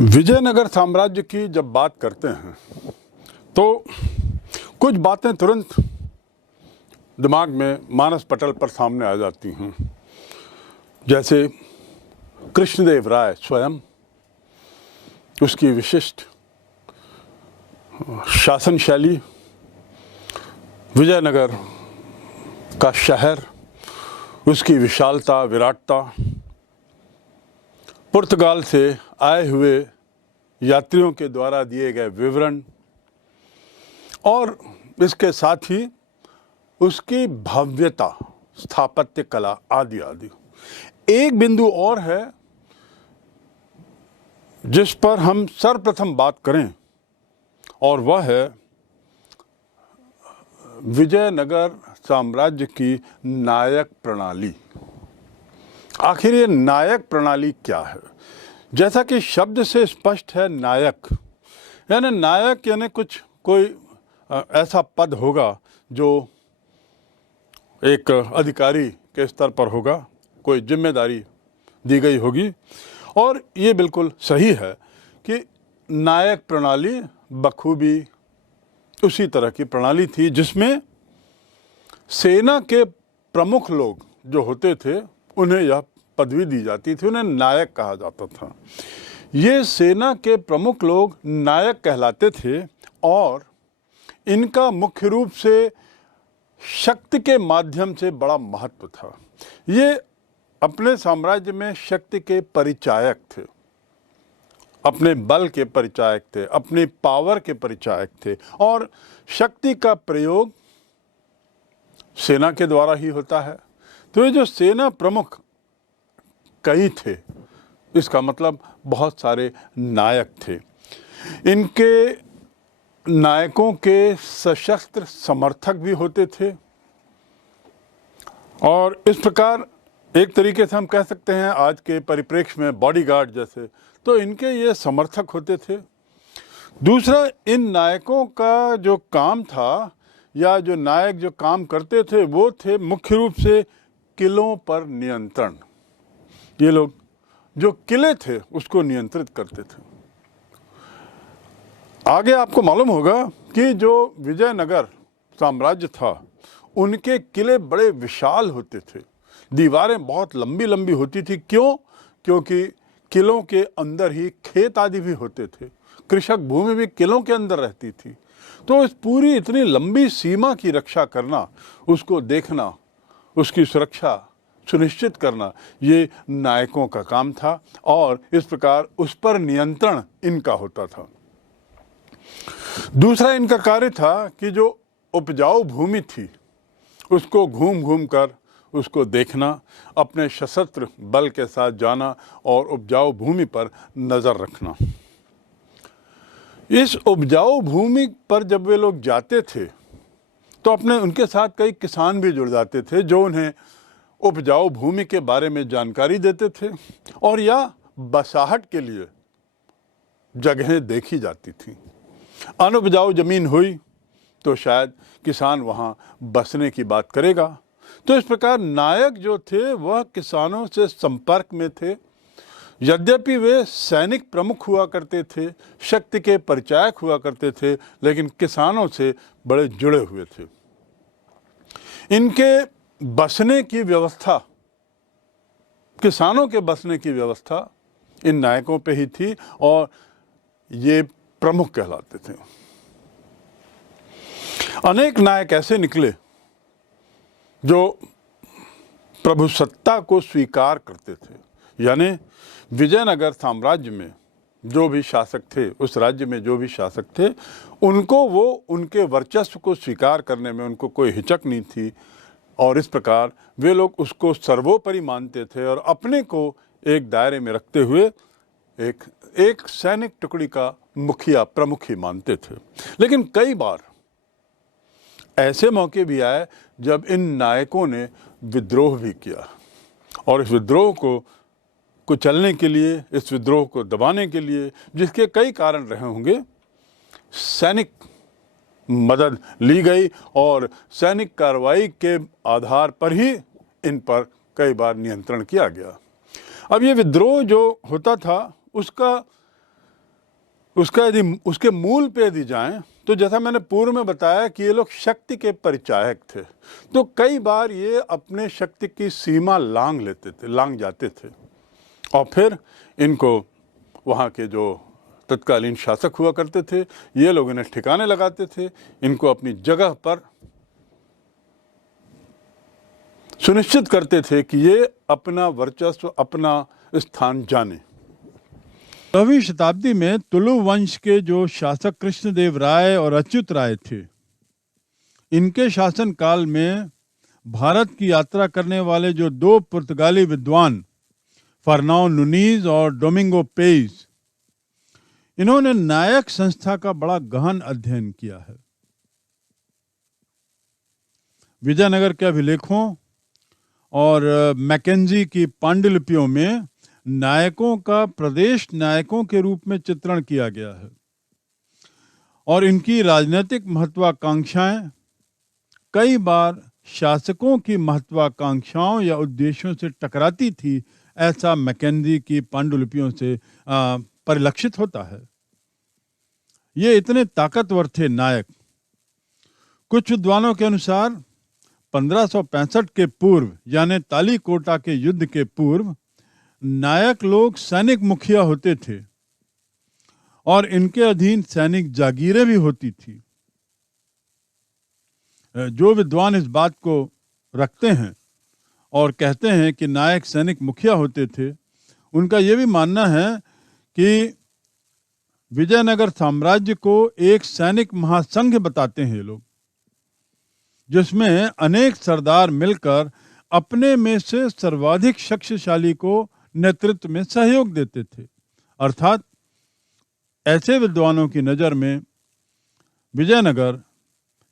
विजयनगर साम्राज्य की जब बात करते हैं तो कुछ बातें तुरंत दिमाग में मानस पटल पर सामने आ जाती हैं। जैसे कृष्णदेव राय स्वयं, उसकी विशिष्ट शासन शैली, विजयनगर का शहर, उसकी विशालता, विराटता, पुर्तगाल से आए हुए यात्रियों के द्वारा दिए गए विवरण और इसके साथ ही उसकी भव्यता, स्थापत्य कला आदि आदि। एक बिंदु और है जिस पर हम सर्वप्रथम बात करें और वह है विजयनगर साम्राज्य की नायक प्रणाली। आखिर ये नायक प्रणाली क्या है? जैसा कि शब्द से स्पष्ट है, नायक यानी नायक यानी कोई ऐसा पद होगा जो एक अधिकारी के स्तर पर होगा, कोई जिम्मेदारी दी गई होगी। और ये बिल्कुल सही है कि नायक प्रणाली बखूबी उसी तरह की प्रणाली थी जिसमें सेना के प्रमुख लोग जो होते थे उन्हें यह पदवी दी जाती थी, उन्हें नायक कहा जाता था। ये सेना के प्रमुख लोग नायक कहलाते थे और इनका मुख्य रूप से शक्ति के माध्यम से बड़ा महत्व था। ये अपने साम्राज्य में शक्ति के परिचायक थे, अपने बल के परिचायक थे, अपनी पावर के परिचायक थे और शक्ति का प्रयोग सेना के द्वारा ही होता है। तो ये जो सेना प्रमुख कई थे, इसका मतलब बहुत सारे नायक थे। इनके नायकों के सशस्त्र समर्थक भी होते थे और इस प्रकार एक तरीके से हम कह सकते हैं आज के परिप्रेक्ष्य में बॉडीगार्ड जैसे, तो इनके ये समर्थक होते थे। दूसरा, इन नायकों का जो काम था या जो नायक जो काम करते थे वो थे मुख्य रूप से किलों पर नियंत्रण। ये लोग जो किले थे उसको नियंत्रित करते थे। आगे आपको मालूम होगा कि जो विजयनगर साम्राज्य था उनके किले बड़े विशाल होते थे, दीवारें बहुत लंबी लंबी होती थी। क्यों? क्योंकि किलों के अंदर ही खेत आदि भी होते थे, कृषक भूमि भी किलों के अंदर रहती थी। तो इस पूरी इतनी लंबी सीमा की रक्षा करना, उसको देखना, उसकी सुरक्षा सुनिश्चित करना, ये नायकों का काम था और इस प्रकार उस पर नियंत्रण इनका होता था। दूसरा इनका कार्य था कि जो उपजाऊ भूमि थी उसको घूम घूम कर उसको देखना, अपने सशस्त्र बल के साथ जाना और उपजाऊ भूमि पर नज़र रखना। इस उपजाऊ भूमि पर जब वे लोग जाते थे तो उनके साथ कई किसान भी जुड़ जाते थे जो उन्हें उपजाऊ भूमि के बारे में जानकारी देते थे और या बसाहट के लिए जगहें देखी जाती थी। अनउपजाऊ जमीन हुई तो शायद किसान वहाँ बसने की बात करेगा। तो इस प्रकार नायक जो थे वह किसानों से संपर्क में थे। यद्यपि वे सैनिक प्रमुख हुआ करते थे, शक्ति के परिचायक हुआ करते थे, लेकिन किसानों से बड़े जुड़े हुए थे। इनके बसने की व्यवस्था, किसानों के बसने की व्यवस्था इन नायकों पे ही थी और ये प्रमुख कहलाते थे। अनेक नायक ऐसे निकले जो प्रभु सत्ता को स्वीकार करते थे, यानी विजयनगर साम्राज्य में जो भी शासक थे, उस राज्य में जो भी शासक थे, उनको वो उनके वर्चस्व को स्वीकार करने में उनको कोई हिचक नहीं थी और इस प्रकार वे लोग उसको सर्वोपरि मानते थे और अपने को एक दायरे में रखते हुए एक सैनिक टुकड़ी का मुखिया, प्रमुख ही मानते थे। लेकिन कई बार ऐसे मौके भी आए जब इन नायकों ने विद्रोह भी किया और इस विद्रोह को कुचलने के लिए, इस विद्रोह को दबाने के लिए, जिसके कई कारण रहे होंगे, सैनिक मदद ली गई और सैनिक कार्रवाई के आधार पर ही इन पर कई बार नियंत्रण किया गया। अब ये विद्रोह जो होता था उसका उसका यदि उसके मूल पे यदि जाएं तो जैसा मैंने पूर्व में बताया कि ये लोग शक्ति के परिचायक थे, तो कई बार ये अपने शक्ति की सीमा लांग जाते थे और फिर इनको वहाँ के जो तत्कालीन शासक हुआ करते थे ये लोग इन्हें ठिकाने लगाते थे, इनको अपनी जगह पर सुनिश्चित करते थे कि ये अपना वर्चस्व, अपना स्थान जाने। 9वीं शताब्दी में तुलु वंश के जो शासक कृष्णदेव राय और अच्युत राय थे, इनके शासन काल में भारत की यात्रा करने वाले जो 2 पुर्तगाली विद्वान फर्नाओ नुनीज और डोमिंगो पेइज, इन्होंने नायक संस्था का बड़ा गहन अध्ययन किया है। विजयनगर के अभिलेखों और मैकेंजी की पांडुलिपियों में नायकों का प्रदेश नायकों के रूप में चित्रण किया गया है और इनकी राजनीतिक महत्वाकांक्षाएं कई बार शासकों की महत्वाकांक्षाओं या उद्देश्यों से टकराती थी, ऐसा मैकेंजी की पांडुलिपियों से परिलक्षित होता है। ये इतने ताकतवर थे नायक। कुछ विद्वानों के अनुसार 1565 के पूर्व यानी तालीकोटा के युद्ध के पूर्व नायक लोग सैनिक मुखिया होते थे और इनके अधीन सैनिक जागीरें भी होती थी। जो विद्वान इस बात को रखते हैं और कहते हैं कि नायक सैनिक मुखिया होते थे, उनका यह भी मानना है कि विजयनगर साम्राज्य को एक सैनिक महासंघ बताते हैं लोग, जिसमें अनेक सरदार मिलकर अपने में से सर्वाधिक शक्तिशाली को नेतृत्व में सहयोग देते थे। अर्थात ऐसे विद्वानों की नज़र में विजयनगर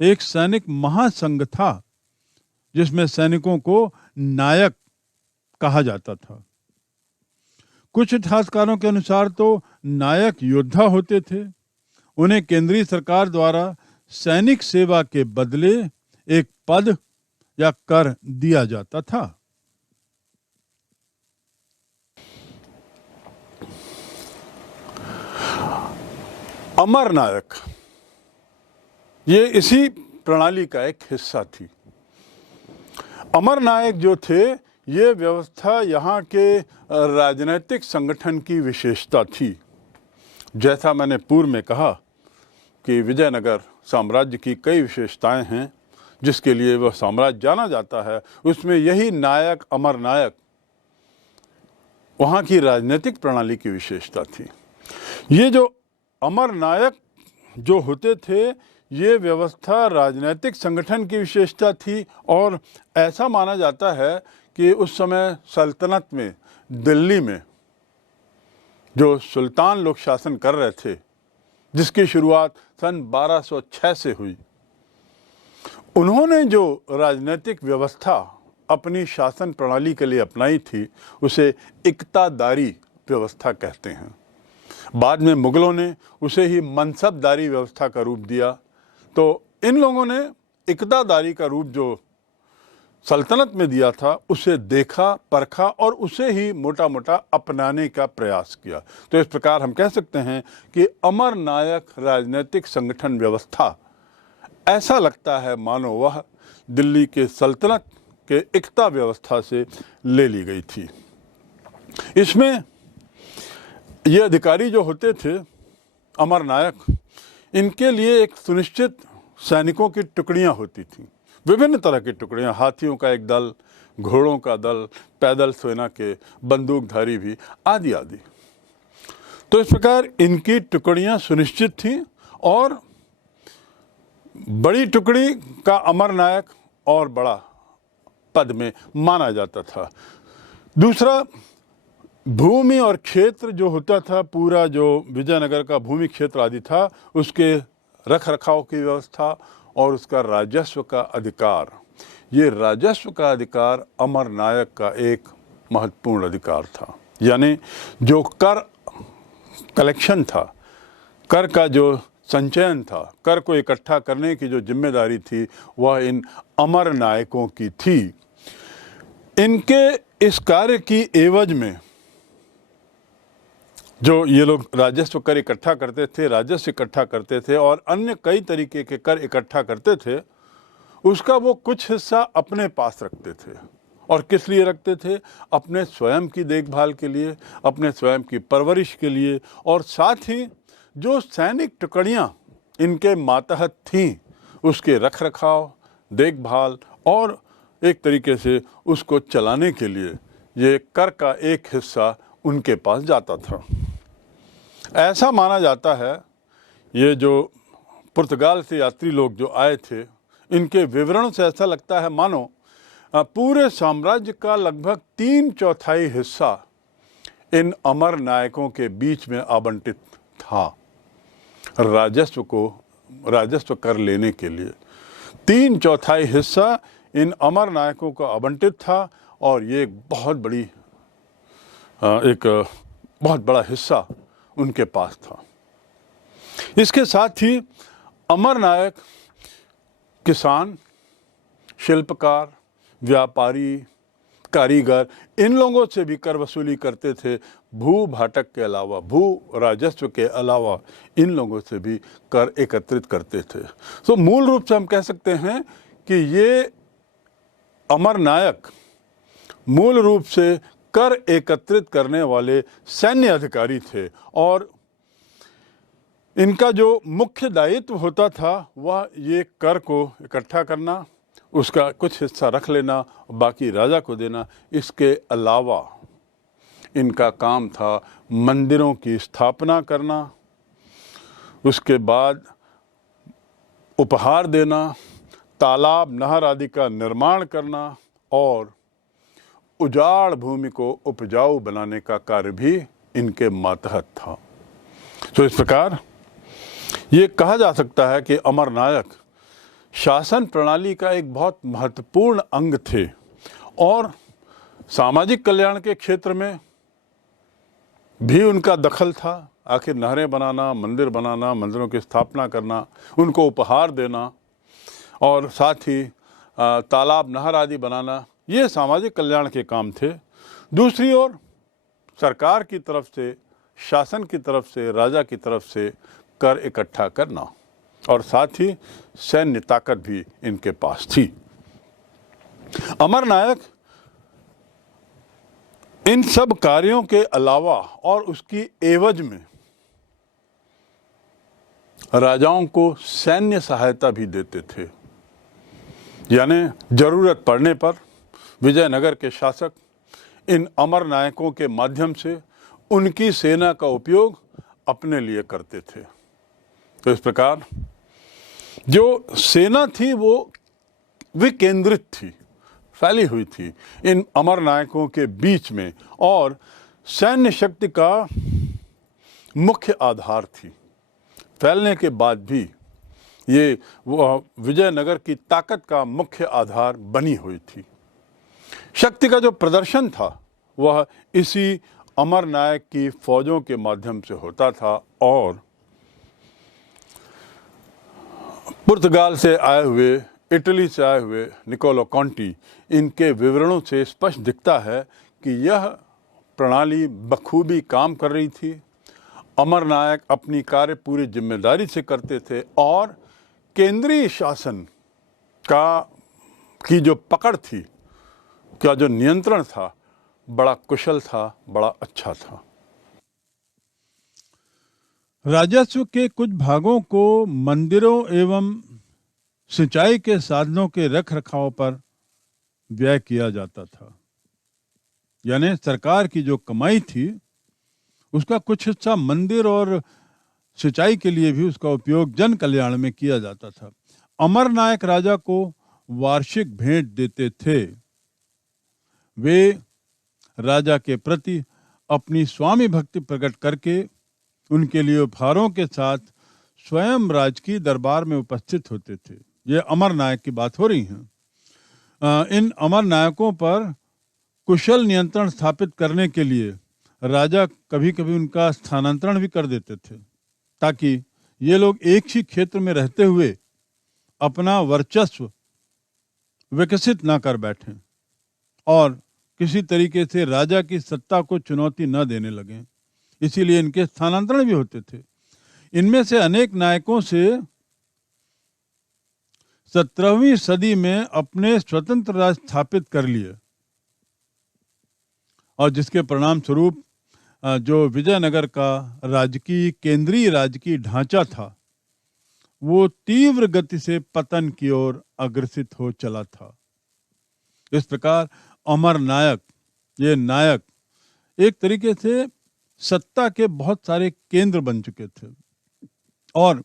एक सैनिक महासंघ था जिसमें सैनिकों को नायक कहा जाता था। कुछ इतिहासकारों के अनुसार तो नायक योद्धा होते थे, उन्हें केंद्रीय सरकार द्वारा सैनिक सेवा के बदले एक पद या कर दिया जाता था। अमर नायक ये इसी प्रणाली का एक हिस्सा थी। अमर नायक जो थे ये व्यवस्था यहाँ के राजनीतिक संगठन की विशेषता थी। जैसा मैंने पूर्व में कहा कि विजयनगर साम्राज्य की कई विशेषताएं हैं जिसके लिए वह साम्राज्य जाना जाता है, उसमें यही नायक, अमर नायक वहाँ की राजनीतिक प्रणाली की विशेषता थी। ये जो अमर नायक जो होते थे ये व्यवस्था राजनीतिक संगठन की विशेषता थी और ऐसा माना जाता है कि उस समय सल्तनत में, दिल्ली में जो सुल्तान लोग शासन कर रहे थे, जिसकी शुरुआत सन 1206 से हुई, उन्होंने जो राजनीतिक व्यवस्था अपनी शासन प्रणाली के लिए अपनाई थी उसे इक्तादारी व्यवस्था कहते हैं। बाद में मुगलों ने उसे ही मनसबदारी व्यवस्था का रूप दिया। तो इन लोगों ने इक्तादारी का रूप जो सल्तनत में दिया था उसे देखा, परखा और उसे ही मोटा मोटा अपनाने का प्रयास किया। तो इस प्रकार हम कह सकते हैं कि अमर नायक राजनीतिक संगठन व्यवस्था ऐसा लगता है मानो वह दिल्ली के सल्तनत के इक्ता व्यवस्था से ले ली गई थी। इसमें ये अधिकारी जो होते थे अमर नायक, इनके लिए एक सुनिश्चित सैनिकों की टुकड़ियां होती थीं, विभिन्न तरह की टुकड़ियां, हाथियों का एक दल, घोड़ों का दल, पैदल सेना के बंदूकधारी भी, आदि आदि। तो इस प्रकार इनकी टुकड़ियां सुनिश्चित थीं और बड़ी टुकड़ी का अमर नायक और बड़ा पद में माना जाता था। दूसरा, भूमि और क्षेत्र जो होता था, पूरा जो विजयनगर का भूमि क्षेत्र आदि था, उसके रख रखाव की व्यवस्था और उसका राजस्व का अधिकार, ये राजस्व का अधिकार अमर नायक का एक महत्वपूर्ण अधिकार था। यानी जो कर कलेक्शन था, कर का जो संचयन था, कर को इकट्ठा करने की जो जिम्मेदारी थी वह इन अमर नायकों की थी। इनके इस कार्य की एवज में जो ये लोग राजस्व कर इकट्ठा करते थे, राजस्व इकट्ठा करते थे और अन्य कई तरीके के कर इकट्ठा करते थे, उसका वो कुछ हिस्सा अपने पास रखते थे। और किस लिए रखते थे? अपने स्वयं की देखभाल के लिए, अपने स्वयं की परवरिश के लिए, और साथ ही जो सैनिक टुकड़ियाँ इनके मातहत थीं उसके रख रखाव, देखभाल और एक तरीके से उसको चलाने के लिए ये कर का एक हिस्सा उनके पास जाता था। ऐसा माना जाता है, ये जो पुर्तगाल से यात्री लोग जो आए थे, इनके विवरण से ऐसा लगता है मानो पूरे साम्राज्य का लगभग 3/4 हिस्सा इन अमर नायकों के बीच में आवंटित था राजस्व कर लेने के लिए। 3/4 हिस्सा इन अमर नायकों को आवंटित था और ये एक बहुत बड़ा हिस्सा उनके पास था। इसके साथ ही अमर नायक किसान, शिल्पकार, व्यापारी, कारीगर, इन लोगों से भी कर वसूली करते थे। भू भाटक के अलावा, भू राजस्व के अलावा इन लोगों से भी कर एकत्रित करते थे। तो मूल रूप से हम कह सकते हैं कि ये अमर नायक मूल रूप से कर एकत्रित करने वाले सैन्य अधिकारी थे और इनका जो मुख्य दायित्व होता था वह ये कर को इकट्ठा करना, उसका कुछ हिस्सा रख लेना, बाकी राजा को देना। इसके अलावा इनका काम था मंदिरों की स्थापना करना, उसके बाद उपहार देना, तालाब नहर आदि का निर्माण करना और उजाड़ भूमि को उपजाऊ बनाने का कार्य भी इनके मातहत था। तो इस प्रकार ये कहा जा सकता है कि अमर नायक शासन प्रणाली का एक बहुत महत्वपूर्ण अंग थे और सामाजिक कल्याण के क्षेत्र में भी उनका दखल था। आखिर नहरें बनाना, मंदिर बनाना, मंदिरों की स्थापना करना, उनको उपहार देना और साथ ही तालाब नहर आदि बनाना, ये सामाजिक कल्याण के काम थे। दूसरी ओर सरकार की तरफ से, शासन की तरफ से, राजा की तरफ से कर इकट्ठा करना और साथ ही सैन्य ताकत भी इनके पास थी। अमर नायक इन सब कार्यों के अलावा और उसकी एवज में राजाओं को सैन्य सहायता भी देते थे। यानी जरूरत पड़ने पर विजयनगर के शासक इन अमर नायकों के माध्यम से उनकी सेना का उपयोग अपने लिए करते थे। तो इस प्रकार जो सेना थी वो विकेंद्रित थी, फैली हुई थी इन अमर नायकों के बीच में और सैन्य शक्ति का मुख्य आधार थी। फैलने के बाद भी ये विजयनगर की ताकत का मुख्य आधार बनी हुई थी। शक्ति का जो प्रदर्शन था वह इसी अमर नायक की फौजों के माध्यम से होता था और पुर्तगाल से आए हुए, इटली से आए हुए निकोलो कॉन्टी, इनके विवरणों से स्पष्ट दिखता है कि यह प्रणाली बखूबी काम कर रही थी। अमर नायक अपनी कार्य पूरी जिम्मेदारी से करते थे और केंद्रीय शासन की जो पकड़ थी, का जो नियंत्रण था, बड़ा कुशल था, बड़ा अच्छा था। राजस्व के कुछ भागों को मंदिरों एवं सिंचाई के साधनों के रख रखाव पर व्यय किया जाता था। यानी सरकार की जो कमाई थी उसका कुछ हिस्सा मंदिर और सिंचाई के लिए भी उसका उपयोग जन कल्याण में किया जाता था। अमर नायक राजा को वार्षिक भेंट देते थे। वे राजा के प्रति अपनी स्वामी भक्ति प्रकट करके उनके लिए उपहारों के साथ स्वयं राजकीय दरबार में उपस्थित होते थे। ये अमर नायक की बात हो रही है। इन अमर नायकों पर कुशल नियंत्रण स्थापित करने के लिए राजा कभी कभी उनका स्थानांतरण भी कर देते थे ताकि ये लोग एक ही क्षेत्र में रहते हुए अपना वर्चस्व विकसित ना कर बैठें और किसी तरीके से राजा की सत्ता को चुनौती न देने लगें। इसीलिए इनके स्थानांतरण भी होते थे। इनमें से अनेक नायकों से 17वीं सदी में अपने स्वतंत्र राज्य स्थापित कर लिए और जिसके परिणाम स्वरूप जो विजयनगर का राजकीय केंद्रीय राजकीय ढांचा था वो तीव्र गति से पतन की ओर अग्रसित हो चला था। इस प्रकार अमर नायक, ये नायक एक तरीके से सत्ता के बहुत सारे केंद्र बन चुके थे और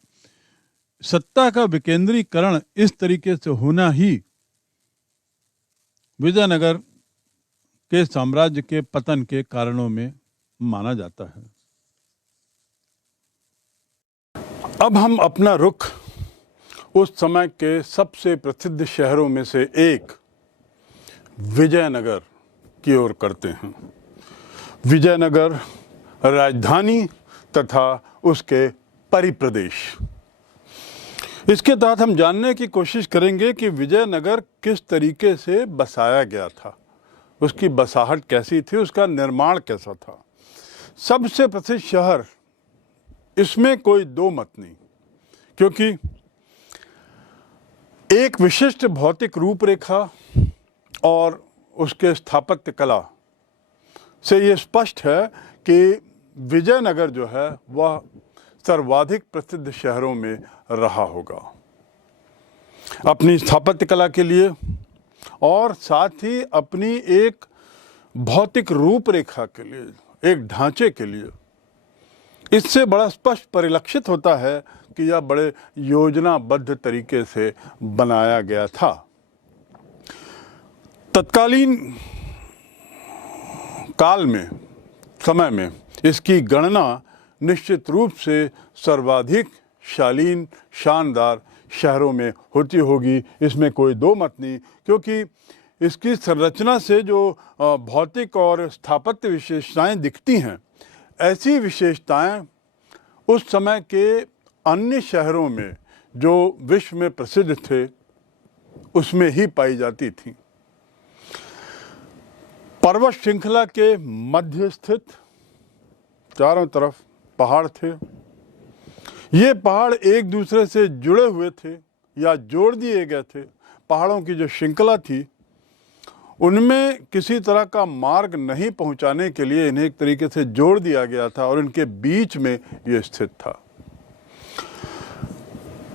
सत्ता का विकेंद्रीकरण इस तरीके से होना ही विजयनगर के साम्राज्य के पतन के कारणों में माना जाता है। अब हम अपना रुख उस समय के सबसे प्रसिद्ध शहरों में से एक विजयनगर की ओर करते हैं। विजयनगर राजधानी तथा उसके परिप्रदेश। इसके तहत हम जानने की कोशिश करेंगे कि विजयनगर किस तरीके से बसाया गया था, उसकी बसाहट कैसी थी, उसका निर्माण कैसा था। सबसे प्रसिद्ध शहर, इसमें कोई दो मत नहीं, क्योंकि एक विशिष्ट भौतिक रूपरेखा और उसके स्थापत्य कला से ये स्पष्ट है कि विजयनगर जो है वह सर्वाधिक प्रसिद्ध शहरों में रहा होगा अपनी स्थापत्य कला के लिए और साथ ही अपनी एक भौतिक रूपरेखा के लिए, एक ढांचे के लिए। इससे बड़ा स्पष्ट परिलक्षित होता है कि यह बड़े योजनाबद्ध तरीके से बनाया गया था। तत्कालीन काल में, समय में इसकी गणना निश्चित रूप से सर्वाधिक शालीन, शानदार शहरों में होती होगी, इसमें कोई दो मत नहीं, क्योंकि इसकी संरचना से जो भौतिक और स्थापत्य विशेषताएं दिखती हैं, ऐसी विशेषताएं उस समय के अन्य शहरों में जो विश्व में प्रसिद्ध थे उसमें ही पाई जाती थीं। पर्वत श्रृंखला के मध्य स्थित चारों तरफ पहाड़ थे। ये पहाड़ एक दूसरे से जुड़े हुए थे या जोड़ दिए गए थे। पहाड़ों की जो श्रृंखला थी उनमें किसी तरह का मार्ग नहीं पहुंचाने के लिए इन्हें एक तरीके से जोड़ दिया गया था और इनके बीच में ये स्थित था।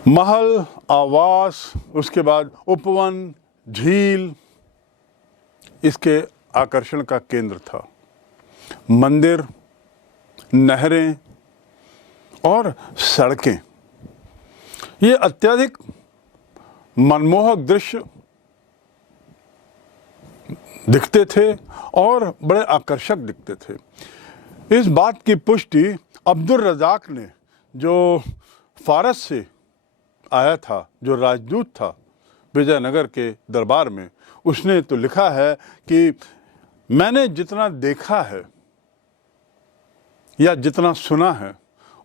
महल, आवास, उसके बाद उपवन, झील इसके आकर्षण का केंद्र था। मंदिर, नहरें और सड़कें, ये अत्यधिक मनमोहक दृश्य दिखते थे और बड़े आकर्षक दिखते थे। इस बात की पुष्टि अब्दुल रज़ाक ने, जो फारस से आया था, जो राजदूत था विजयनगर के दरबार में, उसने तो लिखा है कि मैंने जितना देखा है या जितना सुना है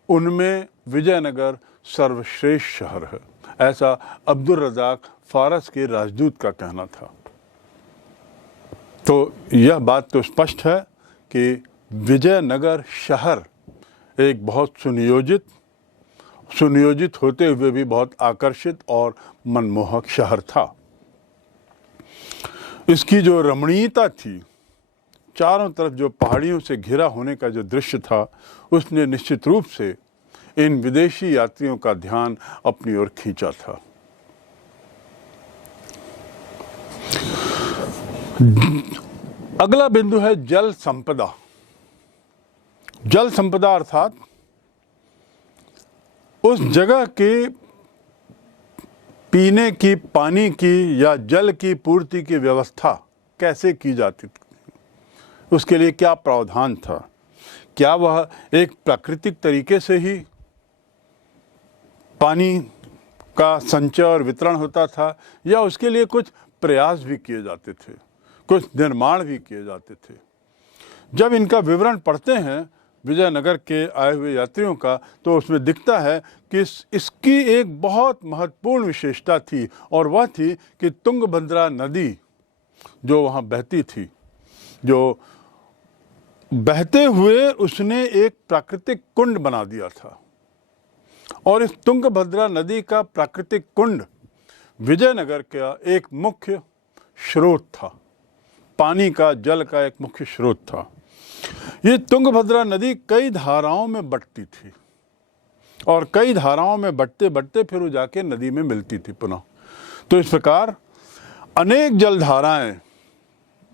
उनमें विजयनगर सर्वश्रेष्ठ शहर है। ऐसा अब्दुल रज़ाक फारस के राजदूत का कहना था। तो यह बात तो स्पष्ट है कि विजयनगर शहर एक बहुत सुनियोजित होते हुए भी बहुत आकर्षित और मनमोहक शहर था। इसकी जो रमणीयता थी, चारों तरफ जो पहाड़ियों से घिरा होने का जो दृश्य था, उसने निश्चित रूप से इन विदेशी यात्रियों का ध्यान अपनी ओर खींचा था। अगला बिंदु है जल संपदा। जल संपदा अर्थात उस जगह के पीने की, पानी की या जल की पूर्ति की व्यवस्था कैसे की जाती थी, उसके लिए क्या प्रावधान था। क्या वह एक प्राकृतिक तरीके से ही पानी का संचय और वितरण होता था या उसके लिए कुछ प्रयास भी किए जाते थे, कुछ निर्माण भी किए जाते थे। जब इनका विवरण पढ़ते हैं विजयनगर के आए हुए यात्रियों का, तो उसमें दिखता है कि इसकी एक बहुत महत्वपूर्ण विशेषता थी और वह थी कि तुंगभद्रा नदी जो वहाँ बहती थी, जो बहते हुए उसने एक प्राकृतिक कुंड बना दिया था और इस तुंगभद्रा नदी का प्राकृतिक कुंड विजयनगर का एक मुख्य स्रोत था, पानी का, जल का एक मुख्य स्रोत था। ये तुंगभद्रा नदी कई धाराओं में बंटती थी और कई धाराओं में बंटते बंटते फिर वो जाके नदी में मिलती थी पुनः। तो इस प्रकार अनेक जलधाराएं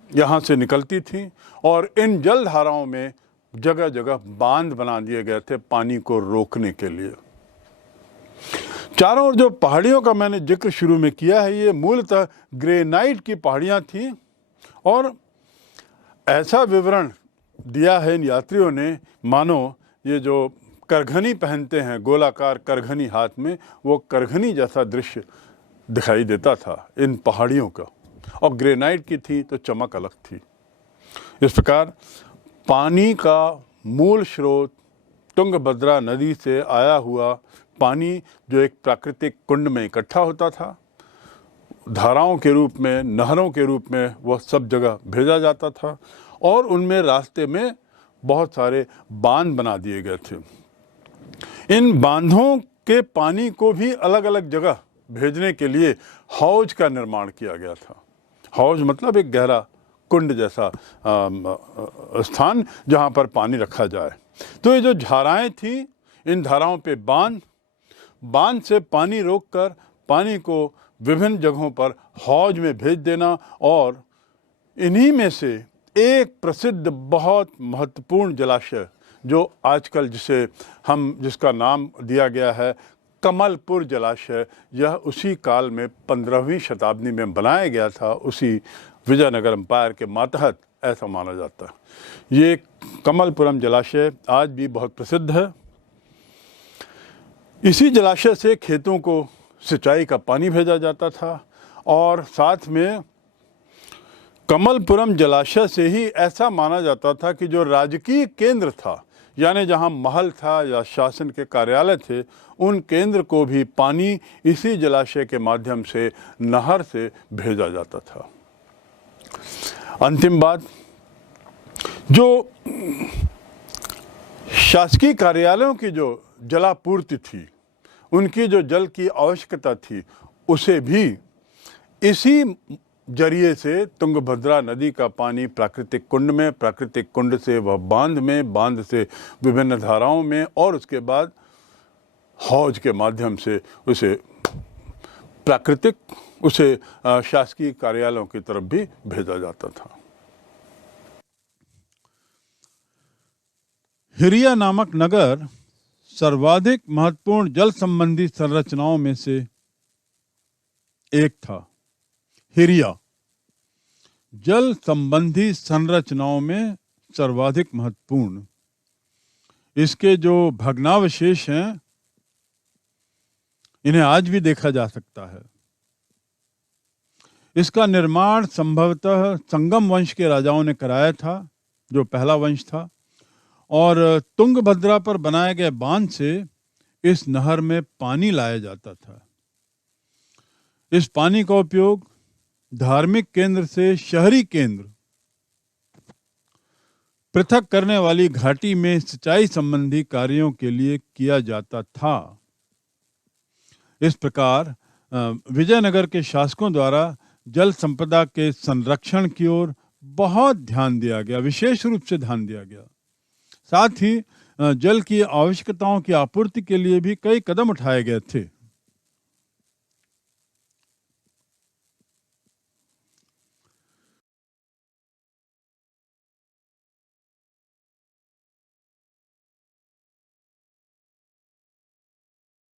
यहाँ से निकलती थीं और इन जलधाराओं में जगह जगह बांध बना दिए गए थे पानी को रोकने के लिए। चारों ओर जो पहाड़ियों का मैंने जिक्र शुरू में किया है, ये मूलतः ग्रेनाइट की पहाड़ियाँ थीं और ऐसा विवरण दिया है इन यात्रियों ने मानो ये जो करघनी पहनते हैं, गोलाकार करघनी हाथ में, वो करघनी जैसा दृश्य दिखाई देता था इन पहाड़ियों का, और ग्रेनाइट की थी तो चमक अलग थी। इस प्रकार पानी का मूल स्रोत तुंगभद्रा नदी से आया हुआ पानी जो एक प्राकृतिक कुंड में इकट्ठा होता था, धाराओं के रूप में, नहरों के रूप में वह सब जगह भेजा जाता था और उनमें रास्ते में बहुत सारे बांध बना दिए गए थे। इन बांधों के पानी को भी अलग अलग जगह भेजने के लिए हौज का निर्माण किया गया था। हौज मतलब एक गहरा कुंड जैसा स्थान जहाँ पर पानी रखा जाए। तो ये जो धाराएं थी, इन धाराओं पे बांध से पानी रोककर पानी को विभिन्न जगहों पर हौज में भेज देना, और इन्हीं में से एक प्रसिद्ध बहुत महत्वपूर्ण जलाशय जो आजकल जिसका नाम दिया गया है कमलपुर जलाशय, यह उसी काल में 15वीं शताब्दी में बनाया गया था, उसी विजयनगर एम्पायर के मातहत, ऐसा माना जाता है। ये कमलपुरम जलाशय आज भी बहुत प्रसिद्ध है। इसी जलाशय से खेतों को सिंचाई का पानी भेजा जाता था और साथ में कमलपुरम जलाशय से ही ऐसा माना जाता था कि जो राजकीय केंद्र था, यानी जहाँ महल था या शासन के कार्यालय थे, उन केंद्र को भी पानी इसी जलाशय के माध्यम से नहर से भेजा जाता था। अंतिम बात, जो शासकीय कार्यालयों की जो जलापूर्ति थी, उनकी जो जल की आवश्यकता थी, उसे भी इसी जरिए से तुंगभद्रा नदी का पानी प्राकृतिक कुंड में, प्राकृतिक कुंड से वह बांध में, बांध से विभिन्न धाराओं में, और उसके बाद हौज के माध्यम से उसे शासकीय कार्यालयों की तरफ भी भेजा जाता था। हिरिया नामक नगर सर्वाधिक महत्वपूर्ण जल संबंधी संरचनाओं में से एक था। हिरिया जल संबंधी संरचनाओं में सर्वाधिक महत्वपूर्ण, इसके जो भग्नावशेष हैं, इन्हें आज भी देखा जा सकता है। इसका निर्माण संभवतः संगम वंश के राजाओं ने कराया था, जो पहला वंश था, और तुंगभद्रा पर बनाए गए बांध से इस नहर में पानी लाया जाता था। इस पानी का उपयोग धार्मिक केंद्र से शहरी केंद्र पृथक करने वाली घाटी में सिंचाई संबंधी कार्यों के लिए किया जाता था। इस प्रकार विजयनगर के शासकों द्वारा जल संपदा के संरक्षण की ओर बहुत ध्यान दिया गया, विशेष रूप से ध्यान दिया गया। साथ ही जल की आवश्यकताओं की आपूर्ति के लिए भी कई कदम उठाए गए थे।